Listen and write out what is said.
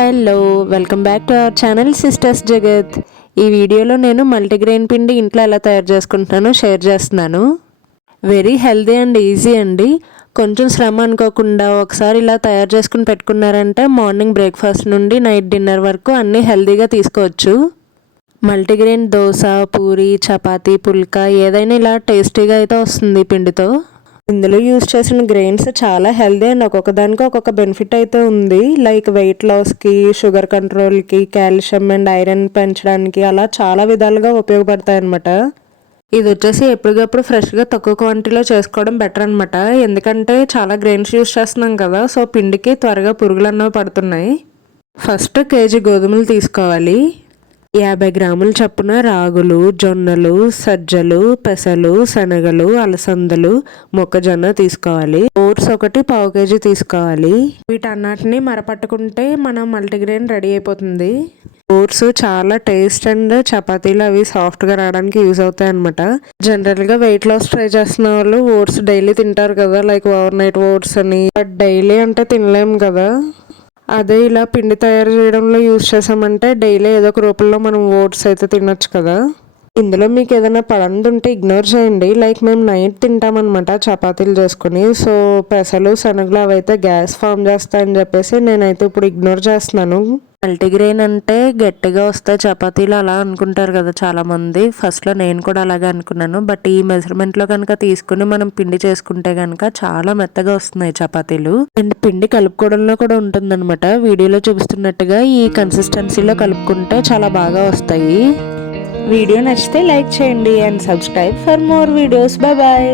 Hello welcome back to our channel sisters జగత్. ఈ వీడియోలో నేను మల్టీగ్రెయిన్ పిండి ఇంట్లో ఎలా తయారు చేసుకుంటున్నానో షేర్ చేస్తున్నాను. వెరీ హెల్దీ అండ్ ఈజీ అండి. కొంచెం శ్రమ అనుకోకుండా ఒకసారి ఇలా తయారు చేసుకుని పెట్టుకున్నారంటే మార్నింగ్ బ్రేక్ఫాస్ట్ నుండి నైట్ డిన్నర్ వరకు అన్నీ హెల్దీగా తీసుకోవచ్చు. మల్టీగ్రెయిన్ దోశ, పూరి, చపాతీ, పుల్కా ఏదైనా ఇలా టేస్టీగా అయితే వస్తుంది పిండితో. ఇందులో యూజ్ చేసిన గ్రెయిన్స్ చాలా హెల్దీ అండ్ ఒక్కొక్క దానికి ఒక్కొక్క బెనిఫిట్ అయితే ఉంది. లైక్ వెయిట్ లాస్కి, షుగర్ కంట్రోల్కి, కాల్షియం అండ్ ఐరన్ పెంచడానికి అలా చాలా విధాలుగా ఉపయోగపడతాయి అన్నమాట. ఇది వచ్చేసి ఎప్పటికప్పుడు ఫ్రెష్గా తక్కువ క్వాంటిటీలో చేసుకోవడం బెటర్ అనమాట. ఎందుకంటే చాలా గ్రెయిన్స్ యూజ్ చేస్తున్నాం కదా, సో పిండికి త్వరగా పురుగులు అన్నవి పడుతున్నాయి. ఫస్ట్ కేజీ గోధుమలు తీసుకోవాలి. 50 గ్రాముల చొప్పున రాగులు, జొన్నలు, సజ్జలు, పెసలు, శనగలు, అలసందలు, మొక్కజొన్న తీసుకోవాలి. ఓట్స్ ఒకటి 1/2 కేజీ తీసుకోవాలి. వీటన్నిటిని మరపట్టుకుంటే మనం మల్టీగ్రెయిన్ రెడీ అయిపోతుంది. ఓట్స్ చాలా టేస్ట్ అండ్ చపాతీలు అవి సాఫ్ట్గా రావడానికి యూజ్ అవుతాయి అనమాట. జనరల్గా వెయిట్ లాస్ ట్రై చేస్తున్న వాళ్ళు ఓట్స్ డైలీ తింటారు కదా, లైక్ ఓవర్ నైట్ ఓట్స్ అని. బట్ డైలీ అంటే తినలేము కదా. అదే ఇలా పిండి తయారు చేయడంలో యూజ్ చేసామంటే డైలీ ఏదో ఒక రూపంలో మనం ఓట్స్ అయితే తినొచ్చు కదా. ఇందులో మీకు ఏదైనా పడంది ఉంటే ఇగ్నోర్ చేయండి. లైక్ మేము నైట్ తింటామన్నమాట చపాతీలు చేసుకుని. సో పెసలు, శనగలు అవైతే గ్యాస్ ఫామ్ చేస్తాయని చెప్పేసి నేనైతే ఇప్పుడు ఇగ్నోర్ చేస్తున్నాను. మల్టీగ్రెయిన్ అంటే గట్టిగా వస్తాయి చపాతీలు అలా అనుకుంటారు కదా చాలామంది. ఫస్ట్లో నేను కూడా అలాగే అనుకున్నాను. బట్ ఈ మెజర్మెంట్లో కనుక తీసుకుని మనం పిండి చేసుకుంటే కనుక చాలా మెత్తగా వస్తున్నాయి చపాతీలు. అండ్ పిండి కలుపుకోవడంలో కూడా ఉంటుందన్నమాట. వీడియోలో చూపిస్తున్నట్టుగా ఈ కన్సిస్టెన్సీలో కలుపుకుంటే చాలా బాగా వస్తాయి. వీడియో నచ్చితే లైక్ చేయండి and subscribe for more videos. Bye bye.